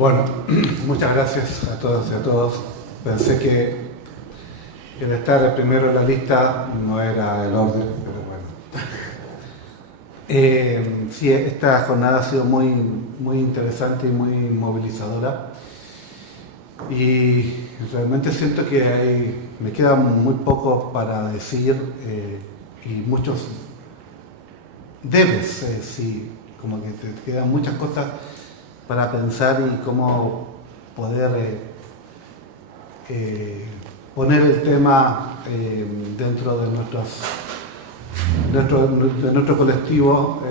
Bueno, muchas gracias a todas y a todos. Pensé que el estar el primero en la lista no era el orden, pero bueno. Sí, esta jornada ha sido muy interesante y muy movilizadora. Y realmente siento que me queda muy poco para decir y muchos debes, sí, como que te quedan muchas cosas para pensar y cómo poder poner el tema dentro de nuestro colectivo,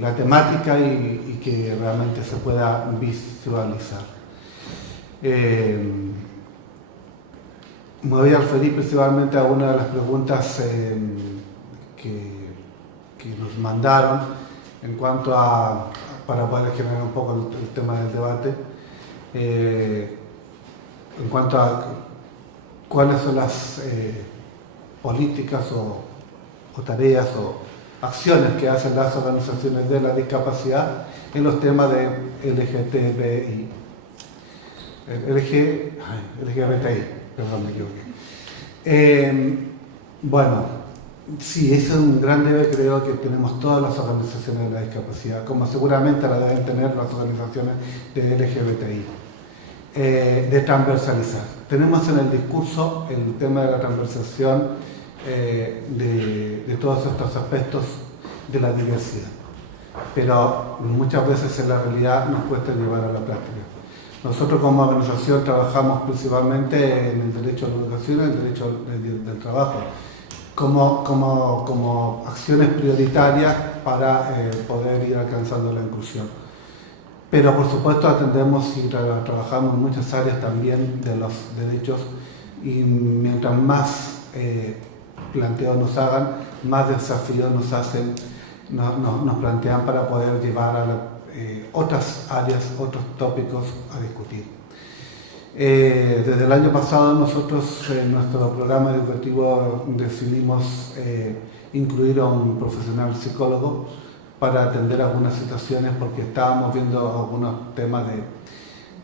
la temática y que realmente se pueda visualizar. Me voy a referir principalmente a una de las preguntas que nos mandaron en cuanto a, para poder generar un poco el tema del debate, en cuanto a cuáles son las políticas o tareas o acciones que hacen las organizaciones de la discapacidad en los temas de LGTBI. LGBTI, perdón, me equivoqué. Bueno, sí, ese es un gran debe, creo que tenemos todas las organizaciones de la discapacidad, como seguramente la deben tener las organizaciones de LGBTI, de transversalizar. Tenemos en el discurso el tema de la transversalización de todos estos aspectos de la diversidad, pero muchas veces en la realidad nos cuesta llevar a la práctica. Nosotros como organización trabajamos principalmente en el derecho a la educación y el derecho del trabajo, como acciones prioritarias para poder ir alcanzando la inclusión. Pero por supuesto atendemos y trabajamos en muchas áreas también de los derechos y mientras más planteos nos hagan, más desafíos nos plantean para poder llevar a otras áreas, otros tópicos a discutir. Desde el año pasado nosotros en nuestro programa educativo decidimos incluir a un profesional psicólogo para atender algunas situaciones porque estábamos viendo algunos temas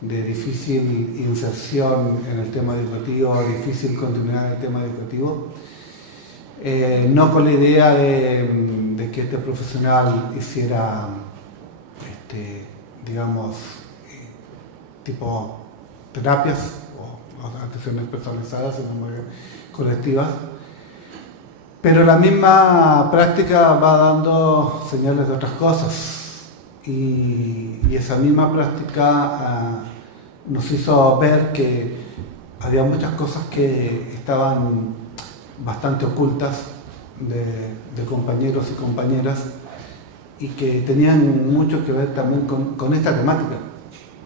de difícil inserción en el tema educativo, difícil continuidad en el tema educativo. No con la idea de que este profesional hiciera digamos, tipo terapias o atenciones personalizadas, sino muy colectivas, pero la misma práctica va dando señales de otras cosas y esa misma práctica nos hizo ver que había muchas cosas que estaban bastante ocultas de compañeros y compañeras y que tenían mucho que ver también con esta temática,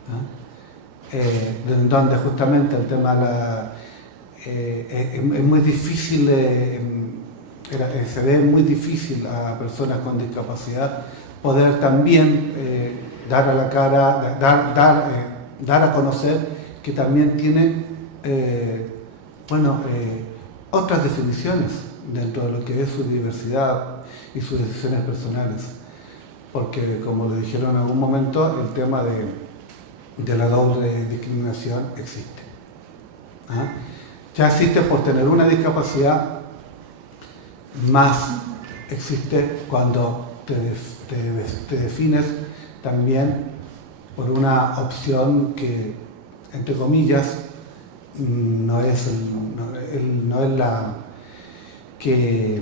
¿no? Donde justamente el tema es muy difícil, se ve muy difícil a personas con discapacidad poder también dar a la cara, dar a conocer que también tienen otras definiciones dentro de lo que es su diversidad y sus decisiones personales. Porque, como le dijeron en algún momento, el tema de la doble discriminación existe. Ya existe por tener una discapacidad, más existe cuando te defines también por una opción que, entre comillas, no es la que,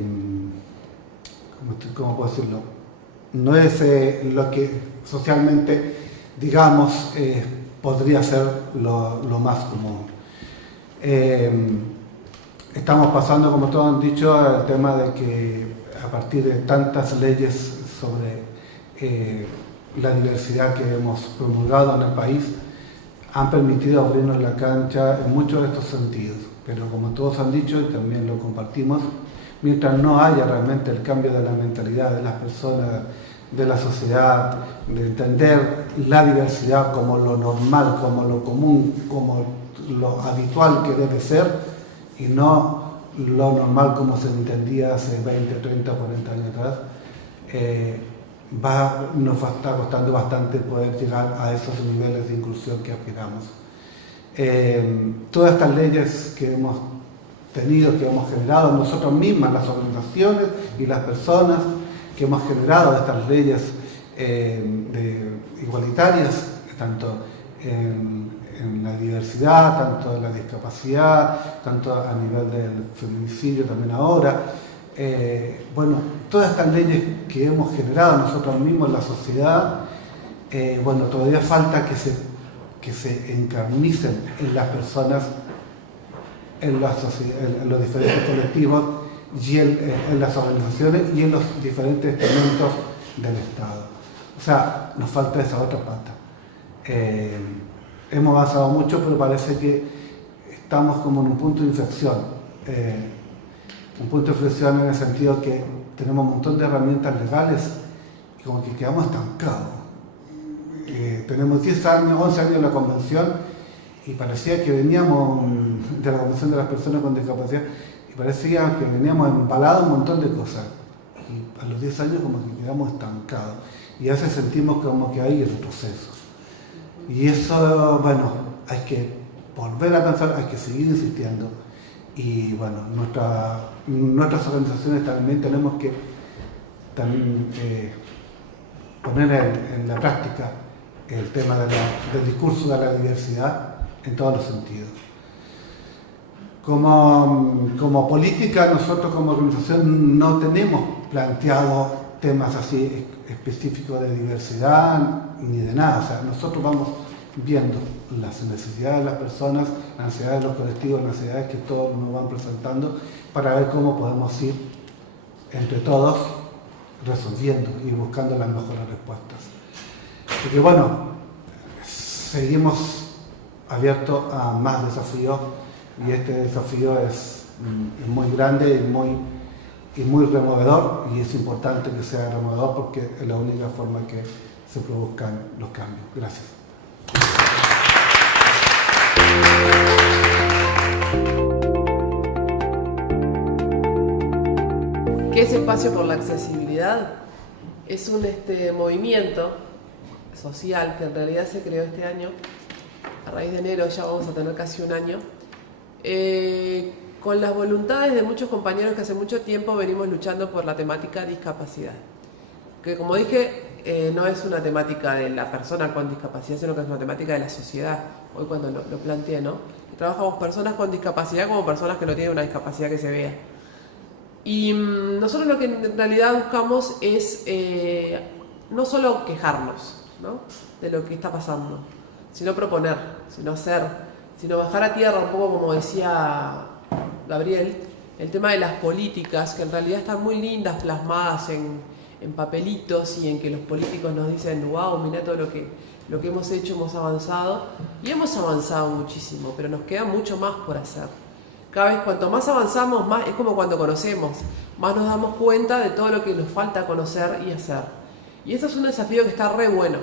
¿cómo puedo decirlo? No es lo que socialmente, digamos, podría ser lo más común. Estamos pasando, como todos han dicho, al tema de que a partir de tantas leyes sobre la diversidad que hemos promulgado en el país, han permitido abrirnos la cancha en muchos de estos sentidos. Pero como todos han dicho, y también lo compartimos, mientras no haya realmente el cambio de la mentalidad de las personas, de la sociedad, de entender la diversidad como lo normal, como lo común, como lo habitual que debe ser, y no lo normal como se entendía hace 20, 30, 40 años atrás, nos va a estar costando bastante poder llegar a esos niveles de inclusión que aspiramos. Todas estas leyes que hemos tenido, que hemos generado nosotros mismas, las organizaciones y las personas que hemos generado estas leyes igualitarias, tanto en la diversidad, tanto en la discapacidad, tanto a nivel del feminicidio también ahora. Bueno, todas estas leyes que hemos generado nosotros mismos en la sociedad, bueno, todavía falta que se encarnicen en las personas, en los diferentes colectivos y en las organizaciones y en los diferentes estamentos del Estado. O sea, nos falta esa otra pata. Hemos avanzado mucho, pero parece que estamos como en un punto de inflexión. Un punto de inflexión en el sentido que tenemos un montón de herramientas legales y como que quedamos estancados. Tenemos 10 años, 11 años en la convención y parecía que veníamos de la convención de las personas con discapacidad y parecía que veníamos empalados un montón de cosas. Y a los 10 años como que quedamos estancados y a veces sentimos como que hay retroceso. Y eso, bueno, hay que volver a pensar, hay que seguir insistiendo. Y bueno, nuestras organizaciones también tenemos que poner en la práctica el tema del discurso de la diversidad en todos los sentidos. Como política, nosotros como organización no tenemos planteado temas así específicos de diversidad ni de nada. O sea, nosotros vamos viendo las necesidades de las personas, las necesidades de los colectivos, las necesidades que todos nos van presentando para ver cómo podemos ir entre todos resolviendo y buscando las mejores respuestas. Así que bueno, seguimos abiertos a más desafíos y este desafío es muy grande y muy removedor, y es importante que sea removedor porque es la única forma que se produzcan los cambios. Gracias. ¿Qué es Espacio por la Accesibilidad? Es un movimiento social que en realidad se creó este año. A raíz de enero ya vamos a tener casi un año. Con las voluntades de muchos compañeros que hace mucho tiempo venimos luchando por la temática discapacidad. Que como dije, no es una temática de la persona con discapacidad, sino que es una temática de la sociedad. Hoy cuando lo planteé, ¿no? Trabajamos personas con discapacidad como personas que no tienen una discapacidad que se vea. Y nosotros lo que en realidad buscamos es no solo quejarnos, ¿no?, de lo que está pasando, sino proponer, sino hacer, sino bajar a tierra un poco, como decía Gabriel, el tema de las políticas, que en realidad están muy lindas, plasmadas en papelitos y en que los políticos nos dicen, wow, mirá todo lo que hemos hecho, hemos avanzado, y hemos avanzado muchísimo, pero nos queda mucho más por hacer. Cada vez cuanto más avanzamos, más es como cuando conocemos, más nos damos cuenta de todo lo que nos falta conocer y hacer. Y eso es un desafío que está re bueno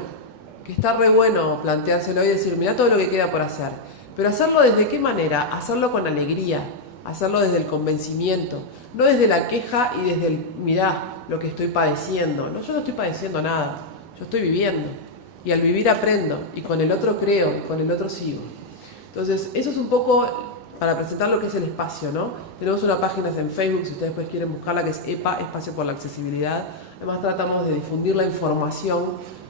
planteárselo y decir, mirá todo lo que queda por hacer. Pero hacerlo ¿desde qué manera? Hacerlo con alegría, hacerlo desde el convencimiento, no desde la queja y desde el, mirá lo que estoy padeciendo. No, yo no estoy padeciendo nada, yo estoy viviendo. Y al vivir aprendo, y con el otro creo, y con el otro sigo. Entonces, eso es un poco para presentar lo que es el espacio, ¿no? Tenemos una página en Facebook, si ustedes después quieren buscarla, que es EPA, Espacio por la Accesibilidad. Además tratamos de difundir la información,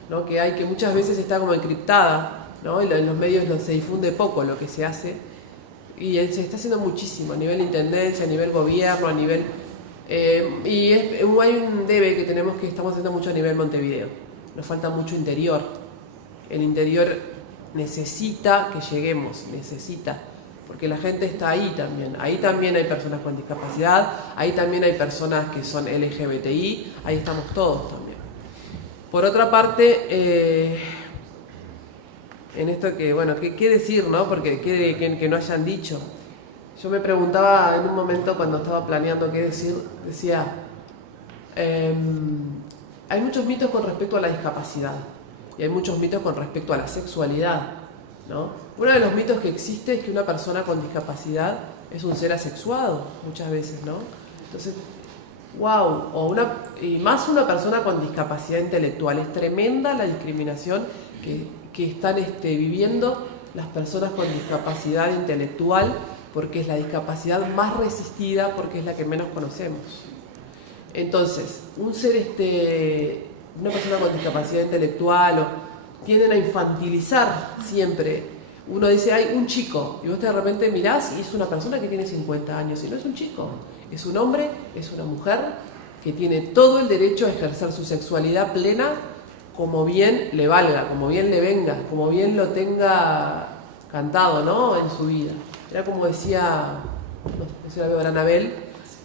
¿no?, que hay, que muchas veces está como encriptada, ¿no? Y en los medios se difunde poco lo que se hace. Y se está haciendo muchísimo, a nivel intendencia, a nivel gobierno, a nivel... hay un debe que estamos haciendo mucho a nivel Montevideo. Nos falta mucho interior. El interior necesita que lleguemos, porque la gente está ahí también hay personas con discapacidad, ahí también hay personas que son LGBTI, ahí estamos todos también. Por otra parte, en esto que, bueno, ¿qué decir, no? Porque que no hayan dicho. Yo me preguntaba en un momento cuando estaba planeando qué decir, decía, hay muchos mitos con respecto a la discapacidad y hay muchos mitos con respecto a la sexualidad, ¿no? Uno de los mitos que existe es que una persona con discapacidad es un ser asexuado, muchas veces, ¿no? Entonces, wow, y más una persona con discapacidad intelectual. Es tremenda la discriminación que están viviendo las personas con discapacidad intelectual, porque es la discapacidad más resistida, porque es la que menos conocemos. Entonces, una persona con discapacidad intelectual tienden a infantilizar siempre. Uno dice, hay un chico, y vos de repente mirás y es una persona que tiene 50 años, y no es un chico, es un hombre, es una mujer que tiene todo el derecho a ejercer su sexualidad plena como bien le valga, como bien le venga, como bien lo tenga cantado, ¿no?, en su vida. Era como decía, no sé si la veo, Anabel,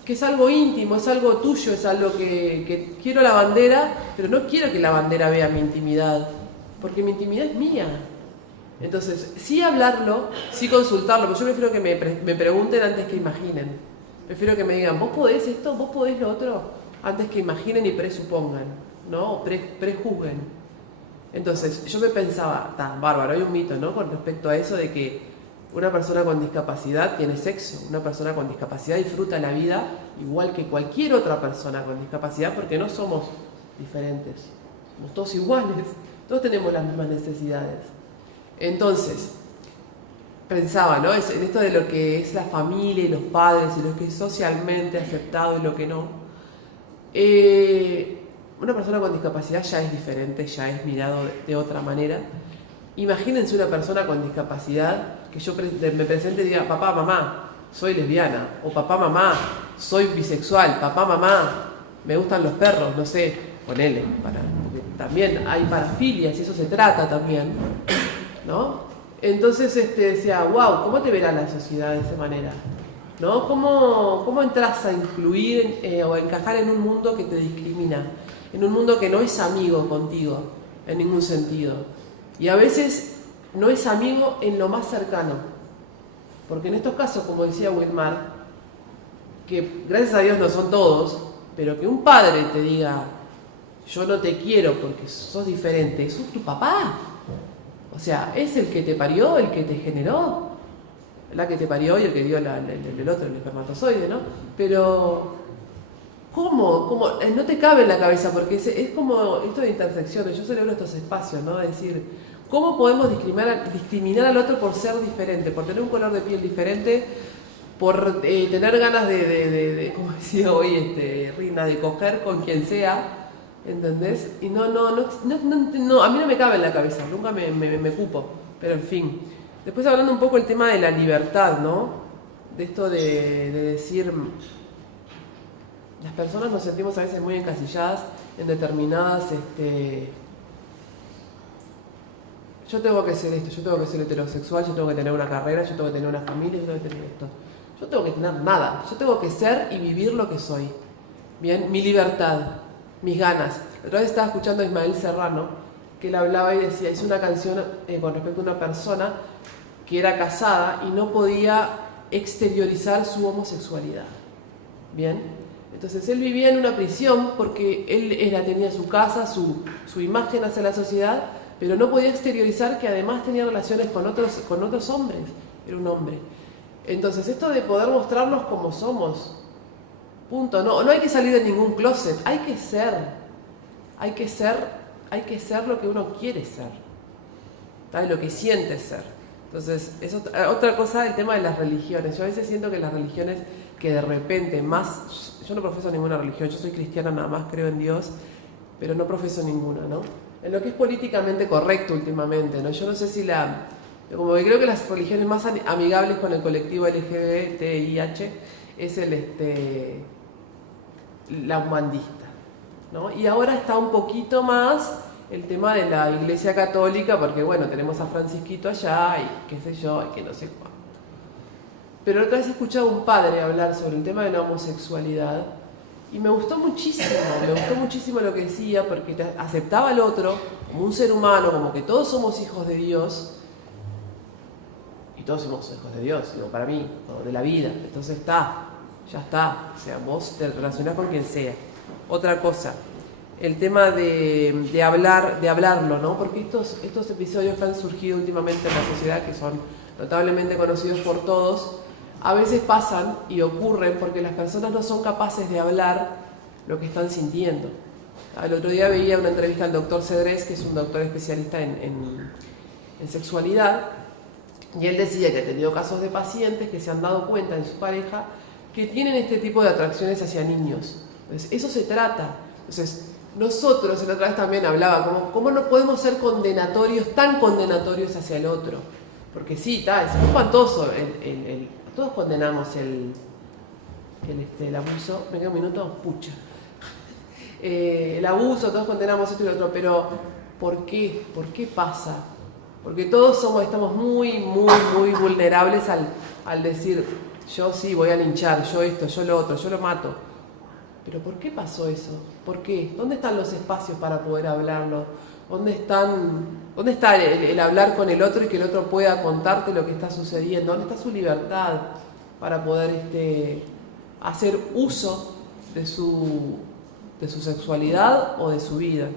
que es algo íntimo, es algo tuyo, es algo que quiero la bandera, pero no quiero que la bandera vea mi intimidad, porque mi intimidad es mía. Entonces, sí hablarlo, sí consultarlo, pero yo prefiero que me pregunten antes que imaginen. Prefiero que me digan, ¿vos podés esto? ¿Vos podés lo otro? Antes que imaginen y presupongan, ¿no? O prejuzguen. Entonces, yo me pensaba, bárbaro, hay un mito, ¿no?, con respecto a eso de que una persona con discapacidad tiene sexo, una persona con discapacidad disfruta la vida igual que cualquier otra persona con discapacidad, porque no somos diferentes, somos todos iguales, todos tenemos las mismas necesidades. Entonces, pensaba, ¿no?, en esto de lo que es la familia y los padres y lo que es socialmente aceptado y lo que no. Una persona con discapacidad ya es diferente, ya es mirado de otra manera. Imagínense una persona con discapacidad que yo me presente y diga, papá, mamá, soy lesbiana, o papá, mamá, soy bisexual, papá, mamá, me gustan los perros, no sé, ponele, porque también hay parafilias y eso se trata también, ¿no? Entonces decía, wow, ¿cómo te verá la sociedad de esa manera? ¿No? ¿Cómo entras a incluir o a encajar en un mundo que te discrimina? En un mundo que no es amigo contigo, en ningún sentido. Y a veces no es amigo en lo más cercano. Porque en estos casos, como decía Wilmar, que gracias a Dios no son todos, pero que un padre te diga, yo no te quiero porque sos diferente, sos tu papá. O sea, es el que te parió, el que te generó, la que te parió y el que dio el otro, el espermatozoide, ¿no? Pero, ¿cómo? No te cabe en la cabeza, porque es como esto de intersecciones. Yo celebro estos espacios, ¿no? Es decir, ¿cómo podemos discriminar al otro por ser diferente, por tener un color de piel diferente, por tener ganas de como decía hoy Rina, de coger con quien sea? ¿Entendés? Y no, a mí no me cabe en la cabeza, nunca me cupo, pero en fin. Después hablando un poco el tema de la libertad, ¿no? De esto de decir, las personas nos sentimos a veces muy encasilladas en determinadas, yo tengo que ser esto, yo tengo que ser heterosexual, yo tengo que tener una carrera, yo tengo que tener una familia, yo tengo que tener esto. Yo tengo que tener nada, yo tengo que ser y vivir lo que soy. Bien, mi libertad, mis ganas. La otra vez estaba escuchando a Ismael Serrano, que él hablaba y decía, hizo una canción con respecto a una persona que era casada y no podía exteriorizar su homosexualidad. Bien, entonces él vivía en una prisión porque él tenía su casa, su imagen hacia la sociedad, pero no podía exteriorizar que además tenía relaciones con otros hombres, era un hombre. Entonces esto de poder mostrarnos como somos, punto, no hay que salir de ningún closet, hay que ser lo que uno quiere ser, ¿sabes? Lo que siente ser. Entonces, es otra cosa el tema de las religiones. Yo a veces siento que las religiones que de repente yo no profeso ninguna religión, yo soy cristiana nada más, creo en Dios, pero no profeso ninguna, ¿no? En lo que es políticamente correcto últimamente, ¿no? Yo no sé si como que creo que las religiones más amigables con el colectivo LGBTIH es la humanista, ¿no? Y ahora está un poquito más el tema de la Iglesia Católica, porque bueno, tenemos a Francisquito allá y qué sé yo, y que no sé cuándo. Pero otra vez he escuchado a un padre hablar sobre el tema de la homosexualidad y me gustó muchísimo lo que decía, porque aceptaba al otro como un ser humano, como que todos somos hijos de Dios, y todos somos hijos de Dios, digo, para mí, ¿no? De la vida. Entonces ya está, o sea, vos te relacionás con quien sea. Otra cosa, el tema de hablarlo, ¿no? Porque estos episodios que han surgido últimamente en la sociedad, que son notablemente conocidos por todos, a veces pasan y ocurren porque las personas no son capaces de hablar lo que están sintiendo. El otro día veía una entrevista al doctor Cedrés, que es un doctor especialista en sexualidad, y él decía que ha tenido casos de pacientes que se han dado cuenta en su pareja que tienen este tipo de atracciones hacia niños. Entonces, eso se trata. Entonces, nosotros, la otra vez también hablaba, ¿cómo no podemos ser tan condenatorios hacia el otro? Porque sí, es espantoso. Todos condenamos el abuso. ¿Me queda un minuto? Pucha. El abuso, todos condenamos esto y lo otro, pero ¿por qué? ¿Por qué pasa? Porque todos estamos muy, muy, muy vulnerables al decir, yo sí voy a linchar, yo esto, yo lo otro, yo lo mato. Pero ¿por qué pasó eso? ¿Por qué? ¿Dónde están los espacios para poder hablarlo? ¿Dónde está el hablar con el otro y que el otro pueda contarte lo que está sucediendo? ¿Dónde está su libertad para poder hacer uso de su sexualidad o de su vida?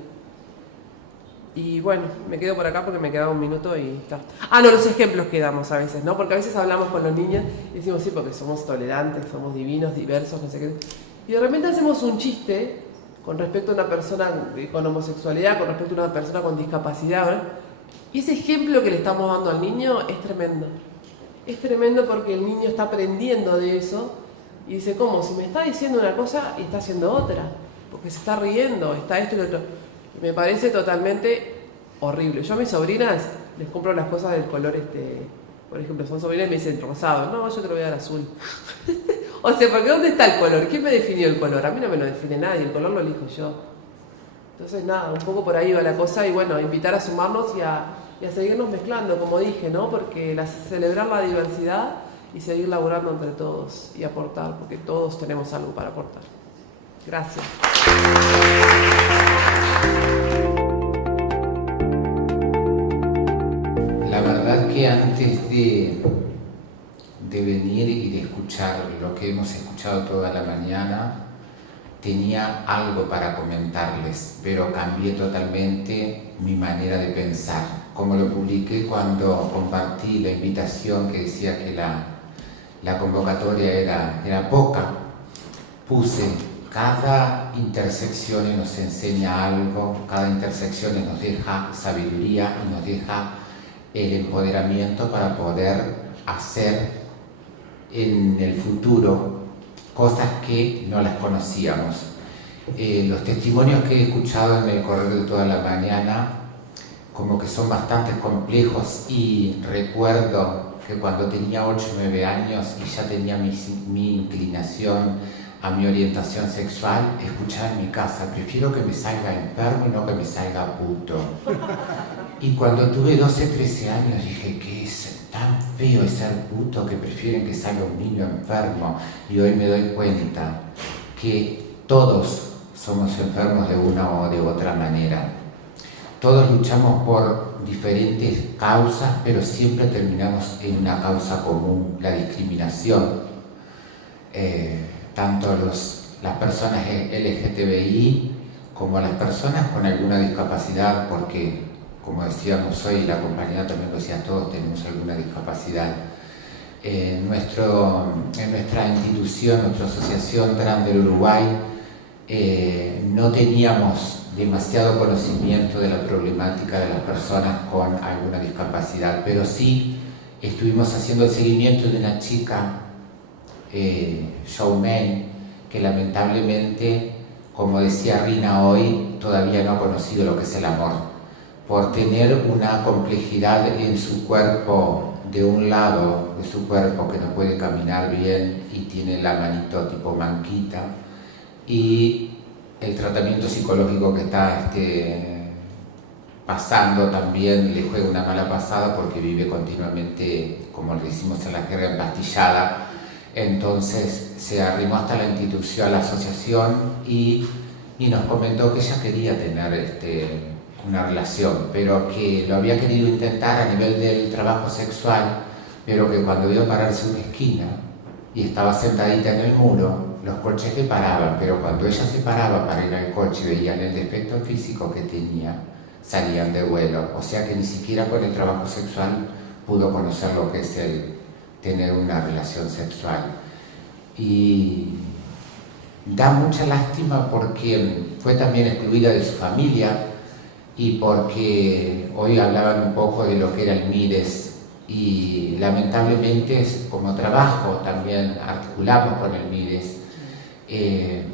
Y bueno, me quedo por acá porque me quedaba un minuto y está. Los ejemplos que damos a veces, ¿no? Porque a veces hablamos con los niños y decimos, sí, porque somos tolerantes, somos divinos, diversos, no sé qué. Y de repente hacemos un chiste con respecto a una persona con homosexualidad, con respecto a una persona con discapacidad, ¿verdad? Y ese ejemplo que le estamos dando al niño es tremendo. Es tremendo porque el niño está aprendiendo de eso y dice, ¿cómo? Si me está diciendo una cosa y está haciendo otra, porque se está riendo, está esto y lo otro. Me parece totalmente horrible. Yo a mis sobrinas les compro las cosas del color, por ejemplo, son sobrinas y me dicen rosado. No, yo te lo voy a dar azul. O sea, porque ¿dónde está el color? ¿Quién me definió el color? A mí no me lo define nadie, el color lo elijo yo. Entonces nada, un poco por ahí va la cosa y bueno, invitar a sumarnos y a seguirnos mezclando, como dije, ¿no? Porque celebrar la diversidad y seguir laburando entre todos y aportar, porque todos tenemos algo para aportar. Gracias. La verdad que antes de venir y de escuchar lo que hemos escuchado toda la mañana, tenía algo para comentarles, pero cambié totalmente mi manera de pensar. Como lo publiqué cuando compartí la invitación que decía que la convocatoria era poca, puse: cada intersección nos enseña algo, cada intersección nos deja sabiduría y nos deja el empoderamiento para poder hacer en el futuro cosas que no las conocíamos. Los testimonios que he escuchado en el correr de toda la mañana como que son bastante complejos, y recuerdo que cuando tenía 8 o 9 años y ya tenía mi inclinación a mi orientación sexual, escuchaba en mi casa: prefiero que me salga enfermo y no que me salga puto. Y cuando tuve 12, 13 años dije: ¿qué es tan feo es ser puto que prefieren que salga un niño enfermo? Y hoy me doy cuenta que todos somos enfermos de una o de otra manera. Todos luchamos por diferentes causas, pero siempre terminamos en una causa común: la discriminación. Tanto las personas LGTBI como las personas con alguna discapacidad, porque, como decíamos hoy, la compañera también lo decía, todos tenemos alguna discapacidad. En nuestra institución, nuestra asociación Trans del Uruguay, no teníamos demasiado conocimiento de la problemática de las personas con alguna discapacidad, pero sí estuvimos haciendo el seguimiento de una chica, Showman, que lamentablemente, como decía Rina hoy, todavía no ha conocido lo que es el amor, por tener una complejidad en su cuerpo, de un lado de su cuerpo que no puede caminar bien y tiene la manito tipo manquita, y el tratamiento psicológico que está pasando también le juega una mala pasada, porque vive continuamente, como le decimos en la jerga, empastillada. Entonces se arrimó hasta la institución, a la asociación, y nos comentó que ella quería tener una relación, pero que lo había querido intentar a nivel del trabajo sexual, pero que cuando iba a pararse en una esquina y estaba sentadita en el muro, los coches le paraban, pero cuando ella se paraba para ir al coche y veían el defecto físico que tenía, salían de vuelo. O sea que ni siquiera con el trabajo sexual pudo conocer lo que es el tener una relación sexual. Y da mucha lástima porque fue también excluida de su familia y porque hoy hablaban un poco de lo que era el MIDES y lamentablemente como trabajo también articulamos con el MIDES,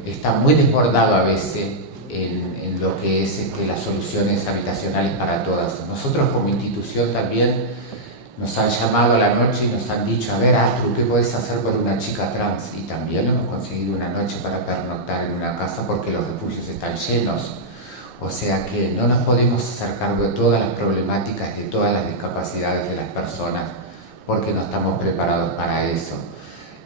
está muy desbordado a veces en lo que es las soluciones habitacionales para todas. Nosotros como institución también nos han llamado a la noche y nos han dicho, a ver, Astru, ¿qué podés hacer por una chica trans? Y también hemos conseguido una noche para pernoctar en una casa porque los refugios están llenos. O sea que no nos podemos hacer cargo de todas las problemáticas, de todas las discapacidades de las personas, porque no estamos preparados para eso.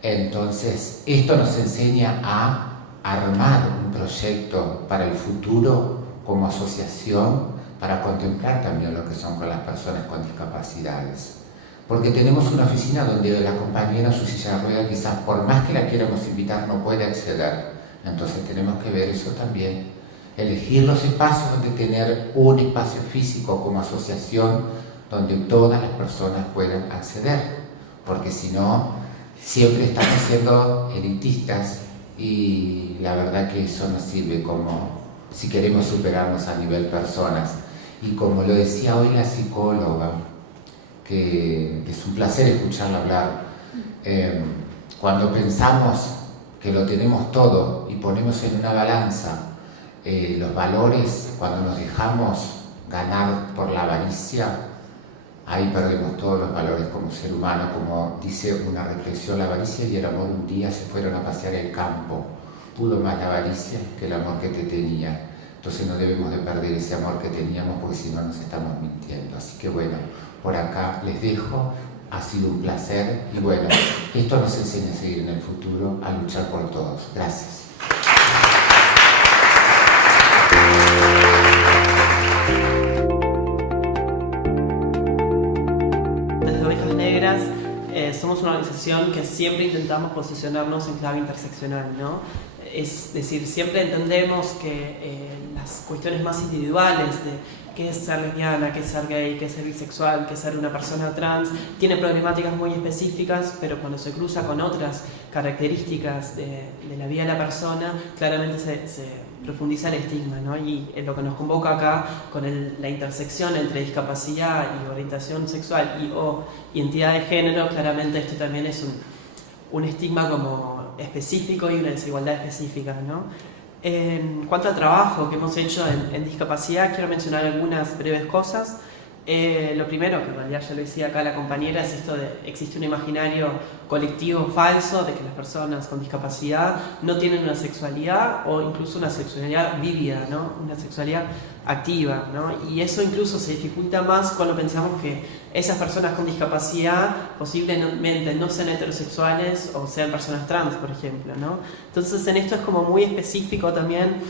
Entonces, esto nos enseña a armar un proyecto para el futuro como asociación para contemplar también lo que son con las personas con discapacidades. Porque tenemos una oficina donde la compañera, su silla de ruedas, quizás por más que la quieramos invitar, no puede acceder. Entonces tenemos que ver eso también. Elegir los espacios donde tener un espacio físico como asociación donde todas las personas puedan acceder. Porque si no, siempre estamos siendo elitistas y la verdad que eso nos sirve como si queremos superarnos a nivel personas. Y como lo decía hoy la psicóloga, que es un placer escucharla hablar, cuando pensamos que lo tenemos todo y ponemos en una balanza los valores, cuando nos dejamos ganar por la avaricia, ahí perdemos todos los valores como ser humano. Como dice una reflexión, la avaricia y el amor un día se fueron a pasear el campo, pudo más la avaricia que el amor que te tenía. Entonces no debemos de perder ese amor que teníamos porque si no nos estamos mintiendo. Así que bueno, por acá les dejo, ha sido un placer y bueno, esto nos enseña a seguir en el futuro, a luchar por todos. Gracias. Desde Ovejas Negras somos una organización que siempre intentamos posicionarnos en clave interseccional, ¿no? Es decir, siempre entendemos que las cuestiones más individuales de qué es ser lesbiana, qué es ser gay, qué es ser bisexual, qué es ser una persona trans, tiene problemáticas muy específicas, pero cuando se cruza con otras características de la vida de la persona, claramente se profundiza el estigma, ¿no? Y lo que nos convoca acá con la intersección entre discapacidad y orientación sexual y identidad de género, claramente esto también es un estigma como específico y una desigualdad específica, ¿no? En cuanto al trabajo que hemos hecho en discapacidad, quiero mencionar algunas breves cosas. Lo primero, que en realidad ya lo decía acá la compañera, es esto de existe un imaginario colectivo falso de que las personas con discapacidad no tienen una sexualidad o incluso una sexualidad vívida, ¿no? Una sexualidad activa, ¿no? Y eso incluso se dificulta más cuando pensamos que esas personas con discapacidad posiblemente no sean heterosexuales o sean personas trans, por ejemplo, ¿no? Entonces en esto es como muy específico también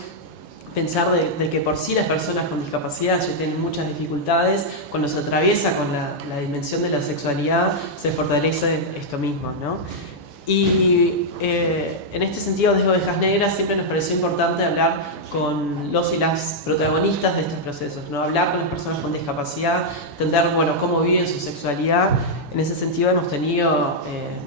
pensar de que por sí las personas con discapacidad ya tienen muchas dificultades, cuando se atraviesa con la dimensión de la sexualidad se fortalece esto mismo, ¿no? Y en este sentido, desde Ovejas Negras siempre nos pareció importante hablar con los y las protagonistas de estos procesos, ¿no? Hablar con las personas con discapacidad, entender, bueno, cómo viven su sexualidad. En ese sentido hemos tenido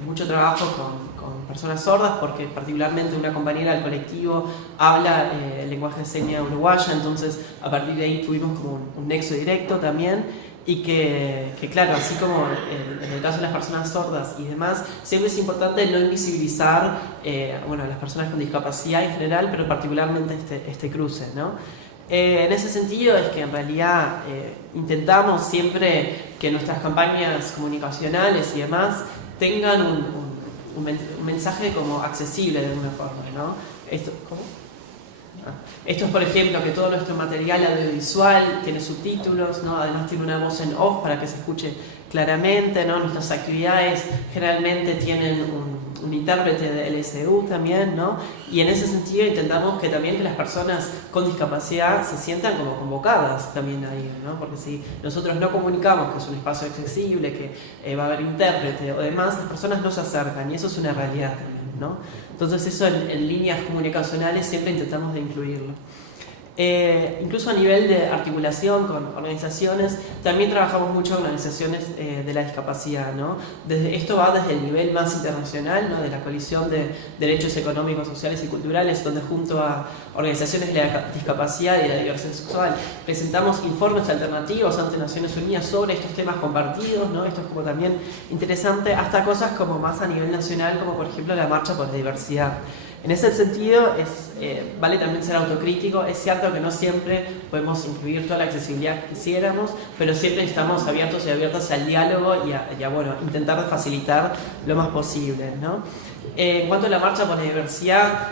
mucho trabajo con personas sordas, porque particularmente una compañera del colectivo habla el lenguaje de señas uruguaya, entonces a partir de ahí tuvimos como un nexo directo también, y que claro, así como en el caso de las personas sordas y demás, siempre es importante no invisibilizar a las personas con discapacidad en general, pero particularmente este cruce, ¿no? En ese sentido es que en realidad intentamos siempre que nuestras campañas comunicacionales y demás tengan un mensaje como accesible de alguna forma, ¿no? Esto es, por ejemplo, que todo nuestro material audiovisual tiene subtítulos, ¿no? Además tiene una voz en off para que se escuche claramente, ¿no? Nuestras actividades generalmente tienen un intérprete de LSU también, ¿no? Y en ese sentido intentamos que también que las personas con discapacidad se sientan como convocadas también ahí, ¿no? Porque si nosotros no comunicamos que es un espacio accesible, que va a haber intérprete o demás, las personas no se acercan y eso es una realidad también, ¿no? Entonces eso en líneas comunicacionales siempre intentamos de incluirlo. Incluso a nivel de articulación con organizaciones, también trabajamos mucho con organizaciones de la discapacidad, ¿no? Esto va desde el nivel más internacional, ¿no? De la coalición de derechos económicos, sociales y culturales, donde junto a organizaciones de la discapacidad y de la diversidad sexual presentamos informes alternativos ante Naciones Unidas sobre estos temas compartidos, ¿no? Esto es como también interesante, hasta cosas como más a nivel nacional, como por ejemplo la Marcha por la Diversidad. En ese sentido, vale también ser autocrítico. Es cierto que no siempre podemos incluir toda la accesibilidad que quisiéramos, pero siempre estamos abiertos y abiertas al diálogo y a bueno, intentar facilitar lo más posible, ¿no? En cuanto a la Marcha por la Diversidad,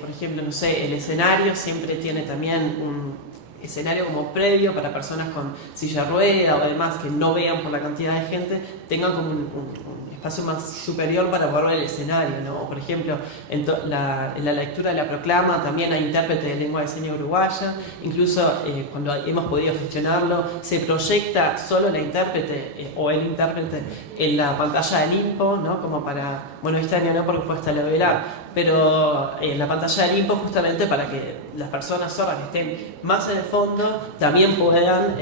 por ejemplo, no sé, el escenario siempre tiene también un escenario como previo para personas con silla de rueda o además que no vean por la cantidad de gente, tengan como un espacio más superior para poder ver el escenario, ¿no? O por ejemplo, en la lectura de la proclama también hay intérprete de lengua de señas uruguaya, incluso cuando hemos podido gestionarlo, se proyecta solo la intérprete o el intérprete en la pantalla del INPO, ¿no? Como para, bueno, este año no porque fue hasta la vela, pero en la pantalla del INPO justamente para que las personas sordas que estén más en el fondo también puedan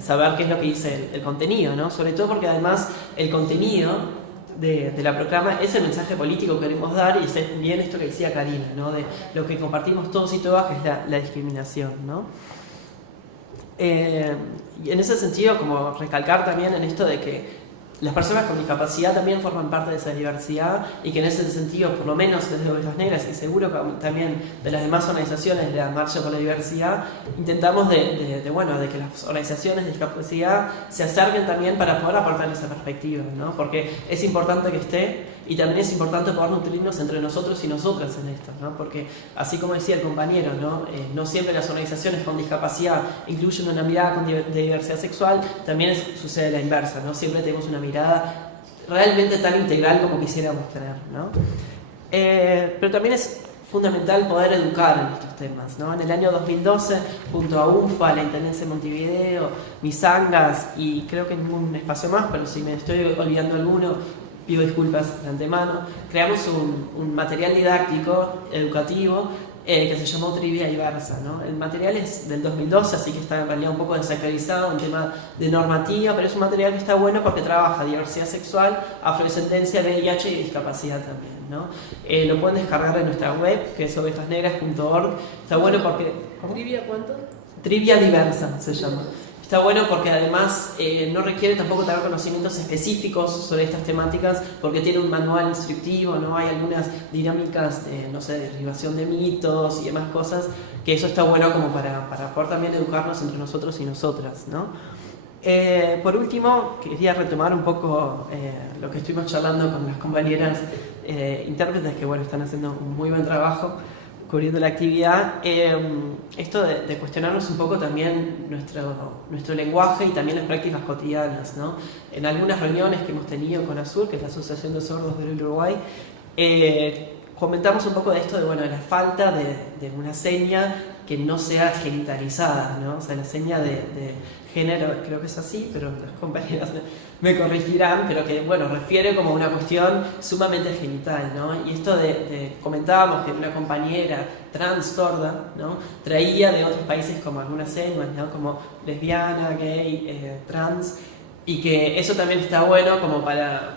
saber qué es lo que dice el contenido, ¿no? Sobre todo porque además el contenido de la proclama es el mensaje político que queremos dar y es bien esto que decía Karina, ¿no? De lo que compartimos todos y todas, que es la discriminación, ¿no? Y en ese sentido, como recalcar también en esto de que las personas con discapacidad también forman parte de esa diversidad y que en ese sentido, por lo menos desde Ovejas Negras y seguro que también de las demás organizaciones de la Marcha por la Diversidad, intentamos de que las organizaciones de discapacidad se acerquen también para poder aportar esa perspectiva, ¿no? Porque es importante que esté y también es importante poder nutrirnos entre nosotros y nosotras en esto, ¿no? Porque así como decía el compañero, ¿no? No siempre las organizaciones con discapacidad incluyen una mirada de diversidad sexual, también sucede la inversa, ¿no? Siempre tenemos una mirada realmente tan integral como quisiéramos tener, ¿no? Pero también es fundamental poder educar en estos temas, ¿no? En el año 2012, junto a UNFA, la Intendencia de Montevideo, Misangas y creo que ningún espacio más, pero si me estoy olvidando alguno, pido disculpas de antemano, creamos un material didáctico, educativo, que se llamó Trivia Diversa, ¿no? El material es del 2012, así que está en realidad un poco desactualizado, un tema de normativa, pero es un material que está bueno porque trabaja diversidad sexual, afrodescendencia, VIH y discapacidad también, ¿no? Lo pueden descargar en nuestra web, que es ovejasnegras.org. Está bueno porque... ¿Cómo? ¿Trivia cuánto? Trivia Diversa se llama. Está bueno porque además no requiere tampoco tener conocimientos específicos sobre estas temáticas porque tiene un manual instructivo, ¿no? Hay algunas dinámicas, no sé, de derribación de mitos y demás cosas, que eso está bueno como para poder también educarnos entre nosotros y nosotras, ¿no? Por último, quería retomar un poco lo que estuvimos charlando con las compañeras intérpretes que, bueno, están haciendo un muy buen trabajo cubriendo la actividad, esto de cuestionarnos un poco también nuestro lenguaje y también las prácticas cotidianas, ¿no? En algunas reuniones que hemos tenido con ASUR, que es la Asociación de Sordos del Uruguay, comentamos un poco de esto de la falta de una seña que no sea genitalizada, ¿no? O sea, la seña de género, creo que es así, pero las compañeras me corregirán, pero que, refiere como a una cuestión sumamente genital, ¿no? Y esto comentábamos que una compañera trans sorda, ¿no? Traía de otros países como algunas señas, ¿no? Como lesbiana, gay, trans, y que eso también está bueno como para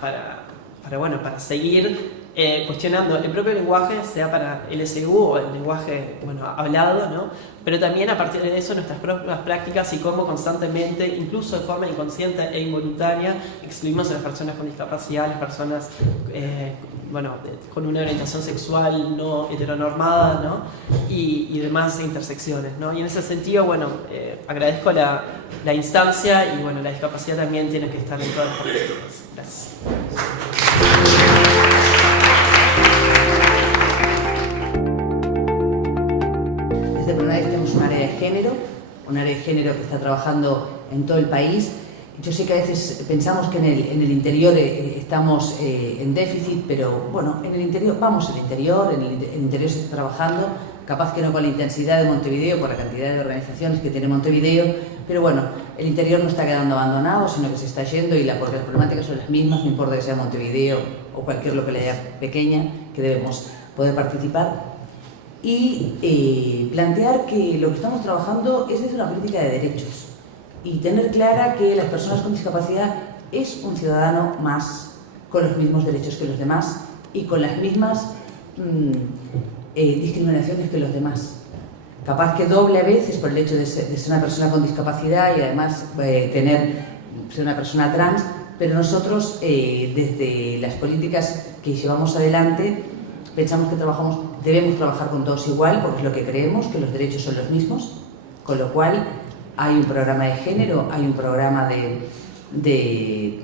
seguir cuestionando el propio lenguaje, sea para LSU o el lenguaje hablado, ¿no? Pero también a partir de eso nuestras propias prácticas y cómo constantemente, incluso de forma inconsciente e involuntaria, excluimos a las personas con discapacidad, a las personas con una orientación sexual no heteronormada, ¿no? Y demás intersecciones, ¿no? Y en ese sentido, agradezco la instancia y la discapacidad también tiene que estar en todas las políticas. Gracias. Desde Pronadis tenemos un área de género que está trabajando en todo el país. Yo sé que a veces pensamos que en el interior estamos en déficit, pero en el interior el interior se está trabajando, capaz que no con la intensidad de Montevideo, por la cantidad de organizaciones que tiene Montevideo, pero el interior no está quedando abandonado, sino que se está yendo y las problemáticas son las mismas, no importa que sea Montevideo o cualquier localidad pequeña, que debemos poder participar. y plantear que lo que estamos trabajando es desde una política de derechos y tener clara que las personas con discapacidad es un ciudadano más con los mismos derechos que los demás y con las mismas discriminaciones que los demás. Capaz que doble a veces por el hecho de ser una persona con discapacidad y además ser una persona trans, pero nosotros desde las políticas que llevamos adelante pensamos que debemos trabajar con todos igual, porque es lo que creemos, que los derechos son los mismos, con lo cual hay un programa de género, hay un programa de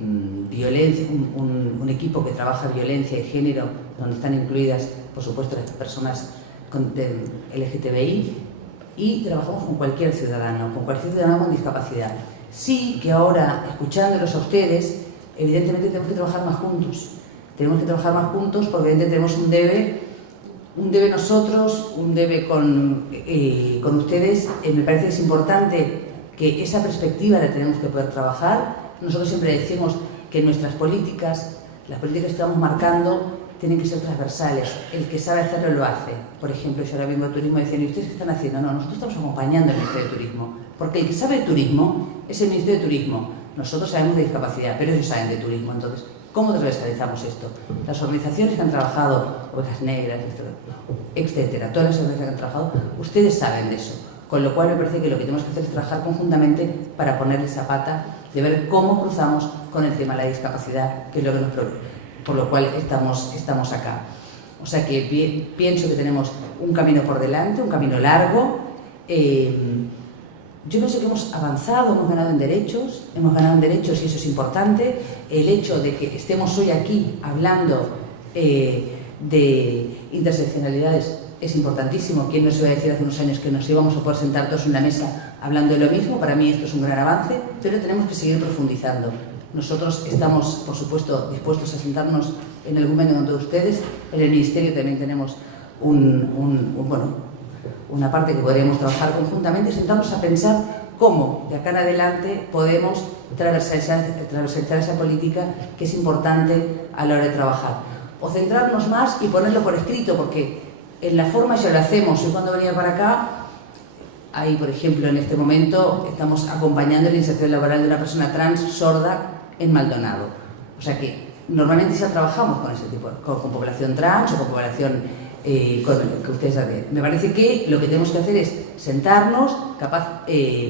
violencia, un equipo que trabaja violencia y género, donde están incluidas, por supuesto, las personas de LGTBI, y trabajamos con cualquier ciudadano con discapacidad. Sí que ahora, escuchándolos a ustedes, evidentemente tenemos que trabajar más juntos. Tenemos que trabajar más juntos porque evidentemente tenemos un debe nosotros, un debe con ustedes. Me parece que es importante que esa perspectiva la tenemos que poder trabajar. Nosotros siempre decimos que nuestras políticas, las políticas que estamos marcando, tienen que ser transversales. El que sabe hacerlo lo hace. Por ejemplo, yo ahora mismo de turismo decían, ¿y ustedes qué están haciendo? No, nosotros estamos acompañando al Ministerio de Turismo, porque el que sabe de turismo es el Ministerio de Turismo. Nosotros sabemos de discapacidad, pero ellos saben de turismo. Entonces, ¿cómo transversalizamos esto? Las organizaciones que han trabajado, Ovejas Negras, etcétera, todas las organizaciones que han trabajado, ustedes saben de eso. Con lo cual me parece que lo que tenemos que hacer es trabajar conjuntamente para ponerle esa pata de ver cómo cruzamos con el tema de la discapacidad, que es lo que nos preocupa, por lo cual estamos acá. O sea que pienso que tenemos un camino por delante, un camino largo. Yo pienso que hemos avanzado, hemos ganado en derechos y eso es importante. El hecho de que estemos hoy aquí hablando de interseccionalidades es importantísimo. ¿Quién nos iba a decir hace unos años que nos íbamos a poder sentar todos en una mesa hablando de lo mismo? Para mí esto es un gran avance, pero tenemos que seguir profundizando. Nosotros estamos, por supuesto, dispuestos a sentarnos en algún momento con todos ustedes. En el Ministerio también tenemos una parte que podríamos trabajar conjuntamente. Sentamos a pensar cómo de acá en adelante podemos transversalizar esa política que es importante a la hora de trabajar. O centrarnos más y ponerlo por escrito, porque en la forma ya lo hacemos. Yo cuando venía para acá, ahí por ejemplo en este momento estamos acompañando la inserción laboral de una persona trans sorda en Maldonado. O sea que normalmente ya trabajamos con ese tipo, con población trans o con población que ustedes saben. Me parece que lo que tenemos que hacer es sentarnos,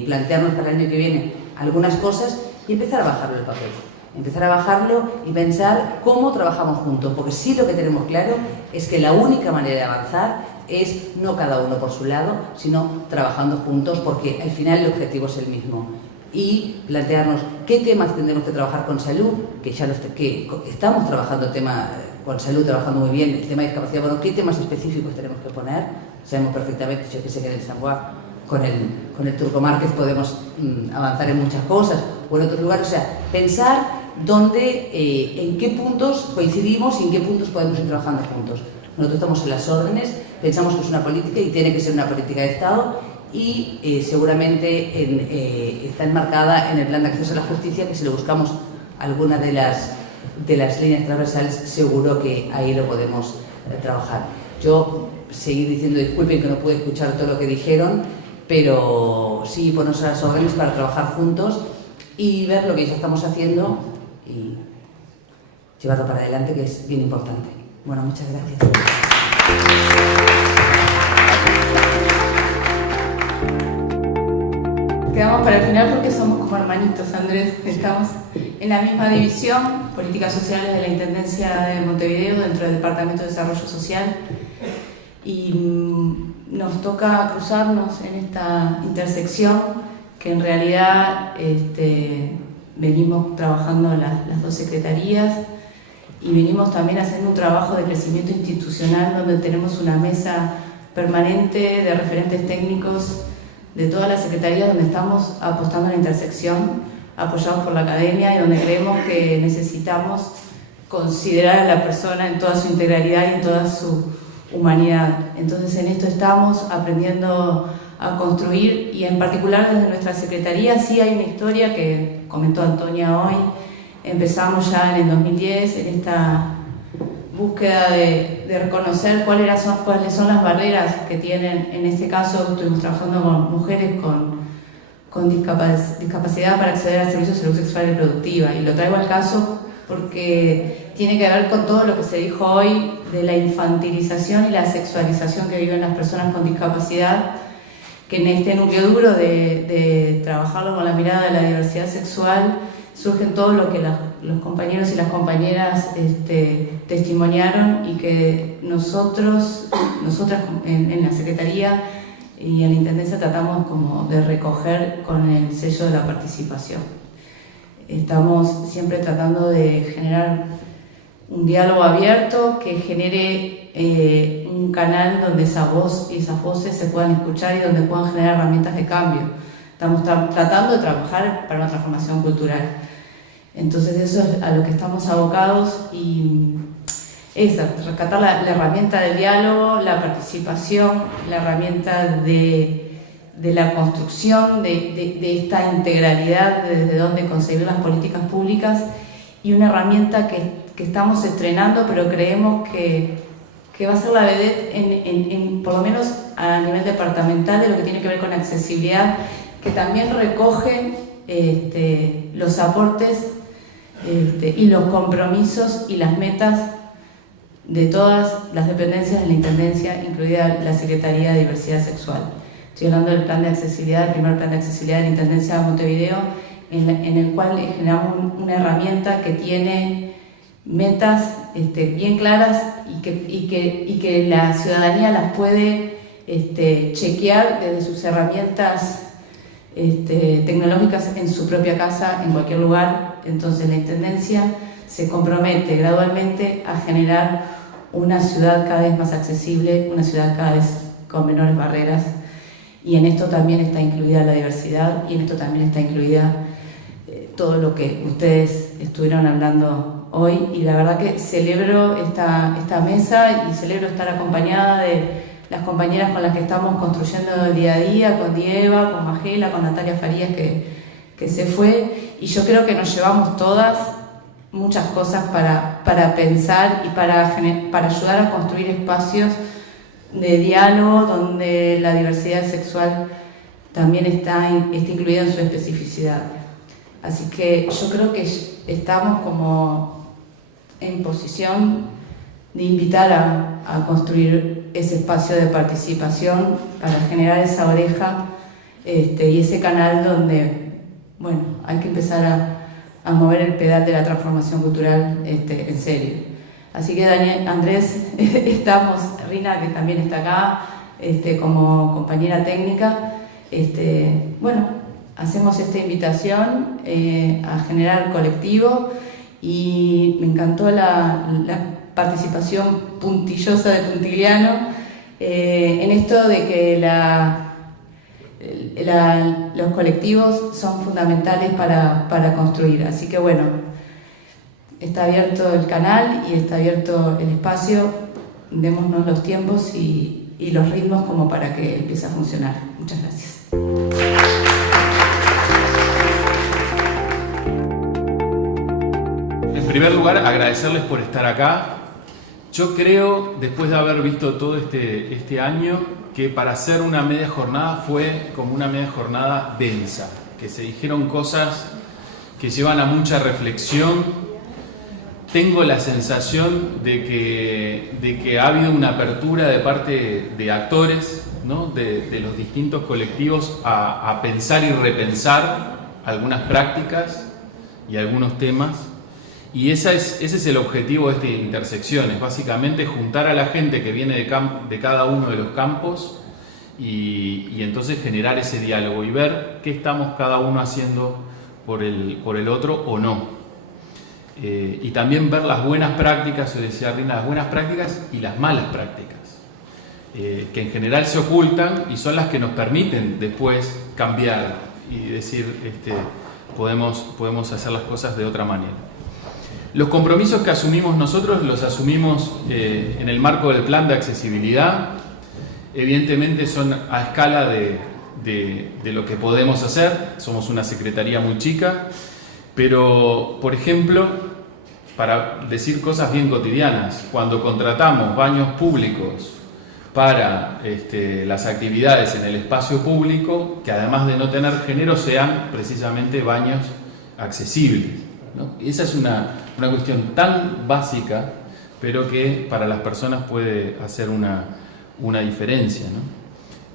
plantearnos para el año que viene algunas cosas y empezar a bajarlo el papel. Empezar a bajarlo y pensar cómo trabajamos juntos, porque sí lo que tenemos claro es que la única manera de avanzar es no cada uno por su lado, sino trabajando juntos, porque al final el objetivo es el mismo. Y plantearnos qué temas tendremos que trabajar con salud, que estamos trabajando tema con salud, trabajando muy bien el tema de discapacidad, bueno, qué temas específicos tenemos que poner. Sabemos perfectamente, yo que sé que en el San Juan con el Turco Márquez podemos avanzar en muchas cosas, o en otros lugares. O sea, pensar en qué puntos coincidimos y en qué puntos podemos ir trabajando juntos. Nosotros estamos en las órdenes, pensamos que es una política y tiene que ser una política de Estado y seguramente está enmarcada en el plan de acceso a la justicia, que si le buscamos alguna de las líneas transversales, seguro que ahí lo podemos trabajar. Yo seguir diciendo, disculpen que no pude escuchar todo lo que dijeron, pero sí ponernos a las órdenes para trabajar juntos y ver lo que ya estamos haciendo y llevarlo para adelante, que es bien importante. Bueno, muchas gracias. Quedamos para el final porque somos como hermanitos, Andrés. Estamos en la misma división, Políticas Sociales de la Intendencia de Montevideo, dentro del Departamento de Desarrollo Social. Y nos toca cruzarnos en esta intersección que en realidad venimos trabajando las dos secretarías y venimos también haciendo un trabajo de crecimiento institucional donde tenemos una mesa permanente de referentes técnicos de todas las secretarías, donde estamos apostando a la intersección, apoyados por la academia, y donde creemos que necesitamos considerar a la persona en toda su integralidad y en toda su humanidad. Entonces en esto estamos aprendiendo a construir, y en particular desde nuestra secretaría sí hay una historia que comentó Antonia hoy. Empezamos ya en el 2010 en esta búsqueda de reconocer cuáles son las barreras que tienen. En este caso estuvimos trabajando con mujeres con discapacidad para acceder a servicios de salud sexual y reproductiva, y lo traigo al caso porque tiene que ver con todo lo que se dijo hoy de la infantilización y la sexualización que viven las personas con discapacidad, que en este núcleo duro de trabajarlo con la mirada de la diversidad sexual surge todo lo que los compañeros y las compañeras testimoniaron, y que nosotras en la Secretaría y en la Intendencia tratamos como de recoger con el sello de la participación. Estamos siempre tratando de generar un diálogo abierto que genere un canal donde esa voz y esas voces se puedan escuchar y donde puedan generar herramientas de cambio. Estamos tratando de trabajar para una transformación cultural. Entonces eso es a lo que estamos abocados, y rescatar la herramienta del diálogo, la participación, la herramienta de la construcción de esta integralidad, desde donde concebir las políticas públicas, y una herramienta que estamos estrenando, pero creemos que va a ser la vedette por lo menos a nivel departamental, de lo que tiene que ver con accesibilidad, que también recoge los aportes y los compromisos y las metas de todas las dependencias de la Intendencia, incluida la Secretaría de Diversidad Sexual. Estoy hablando del plan de accesibilidad, el primer plan de accesibilidad de la Intendencia de Montevideo, en el cual generamos una herramienta que tiene metas bien claras y que la ciudadanía las puede chequear desde sus herramientas tecnológicas en su propia casa, en cualquier lugar. Entonces la Intendencia se compromete gradualmente a generar una ciudad cada vez más accesible, una ciudad cada vez con menores barreras, y en esto también está incluida la diversidad, y en esto también está incluida todo lo que ustedes estuvieron hablando hoy. Y la verdad que celebro esta mesa, y celebro estar acompañada de las compañeras con las que estamos construyendo el día a día, con Dieva, con Magela, con Natalia Farías que se fue, y yo creo que nos llevamos todas muchas cosas para pensar y para ayudar a construir espacios de diálogo donde la diversidad sexual también está incluida en su especificidad. Así que yo creo que estamos como en posición de invitar a construir ese espacio de participación para generar esa oreja y ese canal donde, bueno, hay que empezar a mover el pedal de la transformación cultural en serio. Así que Andrés, estamos, Rina, que también está acá como compañera técnica, bueno, hacemos esta invitación a generar colectivo, y me encantó la participación puntillosa de Puntigliano en esto de que los colectivos son fundamentales para construir. Así que bueno, está abierto el canal y está abierto el espacio, démonos los tiempos y los ritmos como para que empiece a funcionar. Muchas gracias. En primer lugar, agradecerles por estar acá. Yo creo, después de haber visto todo este año, que para hacer una media jornada fue como una media jornada densa, que se dijeron cosas que llevan a mucha reflexión. Tengo la sensación de que ha habido una apertura de parte de actores, ¿no? de los distintos colectivos a pensar y repensar algunas prácticas y algunos temas. Y ese es el objetivo de esta intersección, es básicamente juntar a la gente que viene de cada uno de los campos y entonces generar ese diálogo y ver qué estamos cada uno haciendo por el otro o no. Y también ver las buenas prácticas, yo decía Rina, las buenas prácticas y las malas prácticas, que en general se ocultan y son las que nos permiten después cambiar y decir, podemos hacer las cosas de otra manera. Los compromisos que asumimos nosotros los asumimos en el marco del plan de accesibilidad. Evidentemente son a escala de lo que podemos hacer. Somos una secretaría muy chica, pero por ejemplo para decir cosas bien cotidianas. Cuando contratamos baños públicos para las actividades en el espacio público, que además de no tener género sean precisamente baños accesibles, ¿no? Esa es una cuestión tan básica, pero que para las personas puede hacer una diferencia, ¿no?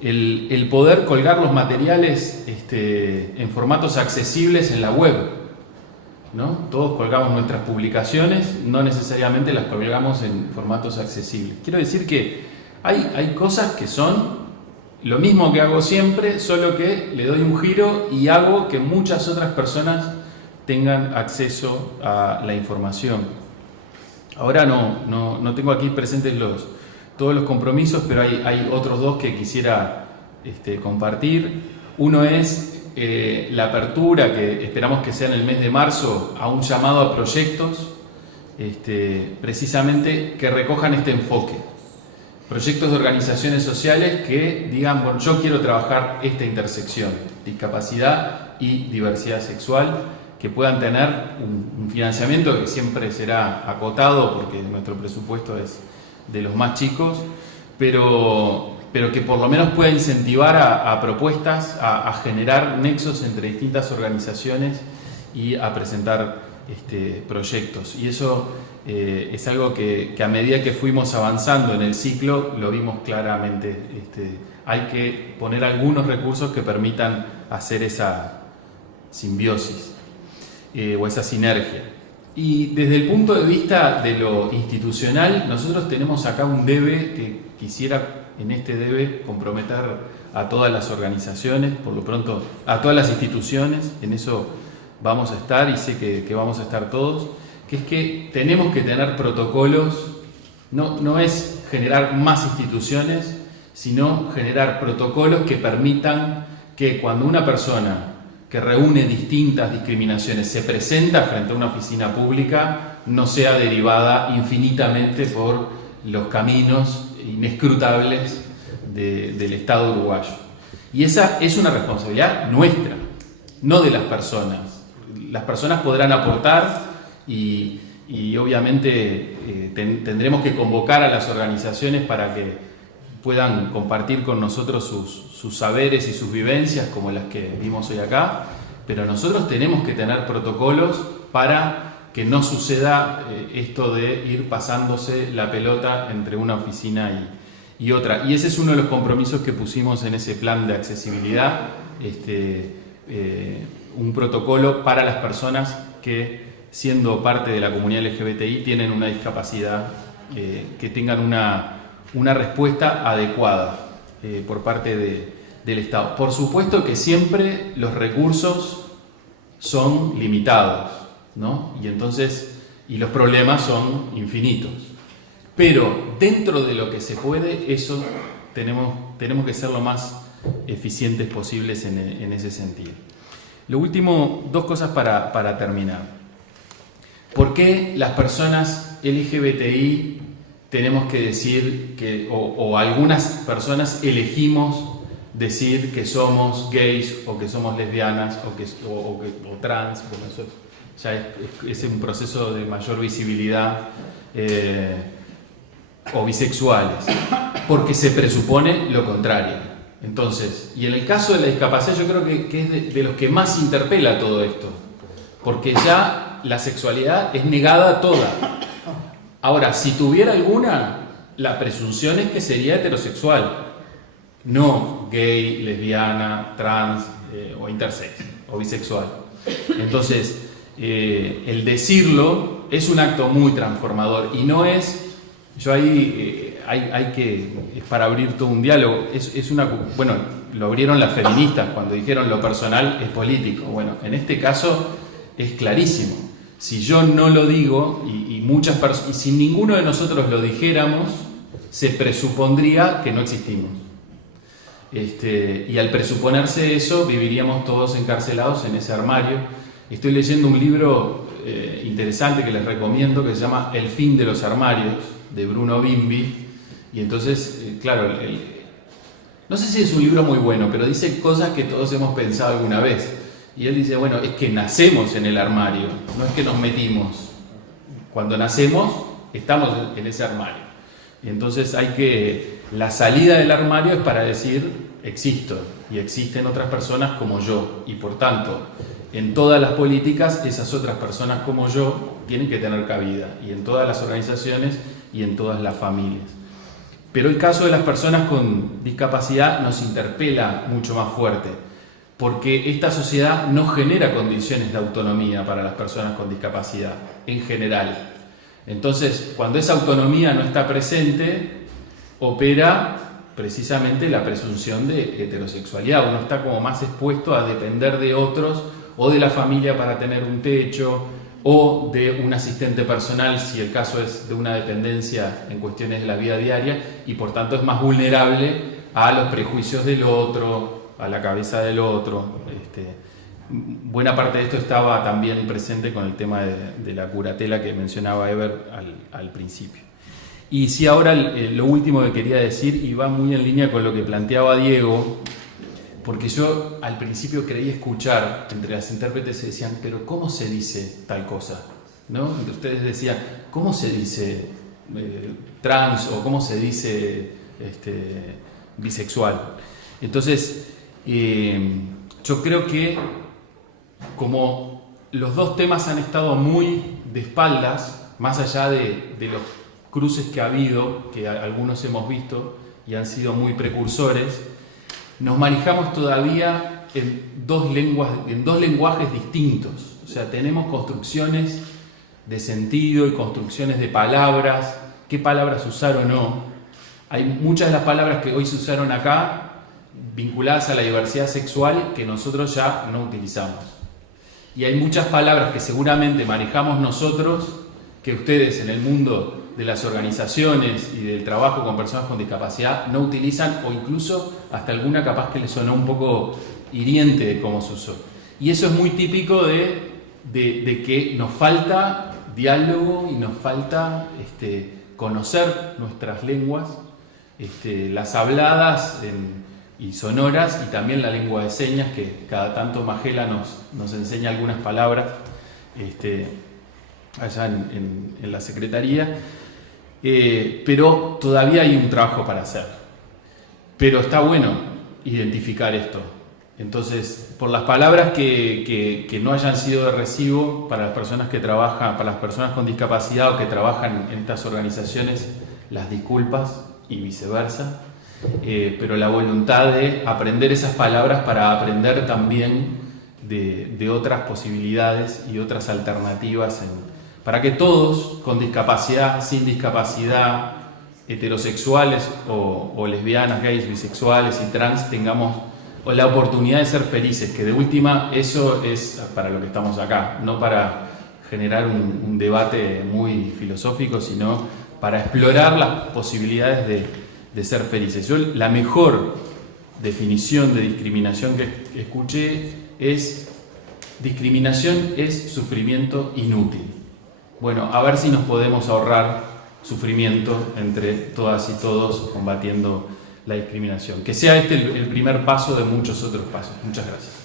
El poder colgar los materiales en formatos accesibles en la web, ¿no? Todos colgamos nuestras publicaciones, no necesariamente las colgamos en formatos accesibles. Quiero decir que hay cosas que son lo mismo que hago siempre, solo que le doy un giro y hago que muchas otras personas tengan acceso a la información. Ahora no tengo aquí presentes todos los compromisos, pero hay otros dos que quisiera compartir. Uno es la apertura, que esperamos que sea en el mes de marzo, a un llamado a proyectos precisamente que recojan este enfoque. Proyectos de organizaciones sociales que digan, bueno, yo quiero trabajar esta intersección, discapacidad y diversidad sexual, que puedan tener un financiamiento que siempre será acotado porque nuestro presupuesto es de los más chicos, pero que por lo menos pueda incentivar a propuestas, a generar nexos entre distintas organizaciones y a presentar proyectos. Y eso es algo que a medida que fuimos avanzando en el ciclo lo vimos claramente. Hay que poner algunos recursos que permitan hacer esa simbiosis o esa sinergia. Y desde el punto de vista de lo institucional, nosotros tenemos acá un debe que quisiera en este debe comprometer a todas las organizaciones, por lo pronto a todas las instituciones, en eso vamos a estar y sé que vamos a estar todos, que es que tenemos que tener protocolos, no es generar más instituciones, sino generar protocolos que permitan que cuando una persona que reúne distintas discriminaciones se presenta frente a una oficina pública, no sea derivada infinitamente por los caminos inescrutables del Estado uruguayo. Y esa es una responsabilidad nuestra, no de las personas. Las personas podrán aportar y obviamente tendremos que convocar a las organizaciones para que puedan compartir con nosotros sus saberes y sus vivencias como las que vimos hoy acá, pero nosotros tenemos que tener protocolos para que no suceda esto de ir pasándose la pelota entre una oficina y otra. Y ese es uno de los compromisos que pusimos en ese plan de accesibilidad, un protocolo para las personas que, siendo parte de la comunidad LGBTI, tienen una discapacidad, que tengan una respuesta adecuada por parte del Estado. Por supuesto que siempre los recursos son limitados, ¿no? Y los problemas son infinitos. Pero dentro de lo que se puede, eso tenemos que ser lo más eficientes posibles en ese sentido. Lo último, dos cosas para terminar. ¿Por qué las personas LGBTI tenemos que decir o algunas personas elegimos decir que somos gays o que somos lesbianas o trans? Bueno, eso ya es un proceso de mayor visibilidad, o bisexuales, porque se presupone lo contrario. Entonces, y en el caso de la discapacidad yo creo que es de los que más interpela todo esto, porque ya la sexualidad es negada toda. Ahora, si tuviera alguna, la presunción es que sería heterosexual, no gay, lesbiana, trans o intersex o bisexual. Entonces, el decirlo es un acto muy transformador y no es... Yo ahí es para abrir todo un diálogo. Bueno, lo abrieron las feministas cuando dijeron lo personal es político. Bueno, en este caso es clarísimo. Si yo no lo digo y si ninguno de nosotros lo dijéramos, se presupondría que no existimos. Y al presuponerse eso, viviríamos todos encarcelados en ese armario. Estoy leyendo un libro interesante que les recomiendo que se llama El fin de los armarios, de Bruno Bimbi, y entonces, claro, no sé si es un libro muy bueno, pero dice cosas que todos hemos pensado alguna vez, y él dice, bueno, es que nacemos en el armario, no es que nos metimos. Cuando nacemos, estamos en ese armario. Entonces la salida del armario es para decir, existo, y existen otras personas como yo, y por tanto, en todas las políticas, esas otras personas como yo tienen que tener cabida, y en todas las organizaciones y en todas las familias. Pero el caso de las personas con discapacidad nos interpela mucho más fuerte, porque esta sociedad no genera condiciones de autonomía para las personas con discapacidad, en general. Entonces, cuando esa autonomía no está presente, opera precisamente la presunción de heterosexualidad. Uno está como más expuesto a depender de otros o de la familia para tener un techo o de un asistente personal si el caso es de una dependencia en cuestiones de la vida diaria, y por tanto es más vulnerable a los prejuicios del otro, a la cabeza del otro. Buena parte de esto estaba también presente con el tema de la curatela que mencionaba Eber al principio. Y sí, ahora lo último que quería decir, y va muy en línea con lo que planteaba Diego, porque yo al principio creí escuchar entre las intérpretes se decían, pero ¿cómo se dice tal cosa? ¿No? Ustedes decían, ¿cómo se dice trans o cómo se dice bisexual? Entonces, yo creo que como los dos temas han estado muy de espaldas, más allá de los cruces que ha habido, que algunos hemos visto y han sido muy precursores, nos manejamos todavía en dos lenguajes distintos. O sea, tenemos construcciones de sentido y construcciones de palabras, qué palabras usar o no. Hay muchas de las palabras que hoy se usaron acá vinculadas a la diversidad sexual que nosotros ya no utilizamos. Y hay muchas palabras que seguramente manejamos nosotros que ustedes en el mundo de las organizaciones y del trabajo con personas con discapacidad no utilizan, o incluso hasta alguna capaz que les sonó un poco hiriente de cómo se usó. Y eso es muy típico de que nos falta diálogo y nos falta conocer nuestras lenguas, las habladas y sonoras, y también la lengua de señas, que cada tanto Magela nos enseña algunas palabras allá en la Secretaría. Pero todavía hay un trabajo para hacer. Pero está bueno identificar esto. Entonces, por las palabras que no hayan sido de recibo para las personas que trabajan, para las personas con discapacidad o que trabajan en estas organizaciones, las disculpas y viceversa. Pero la voluntad de aprender esas palabras para aprender también de otras posibilidades y otras alternativas para que todos, con discapacidad, sin discapacidad, heterosexuales o lesbianas, gays, bisexuales y trans, tengamos la oportunidad de ser felices, que de última eso es para lo que estamos acá, no para generar un debate muy filosófico, sino para explorar las posibilidades de ser felices. Yo la mejor definición de discriminación que escuché es: discriminación es sufrimiento inútil. Bueno, a ver si nos podemos ahorrar sufrimiento entre todas y todos combatiendo la discriminación. Que sea el primer paso de muchos otros pasos. Muchas gracias.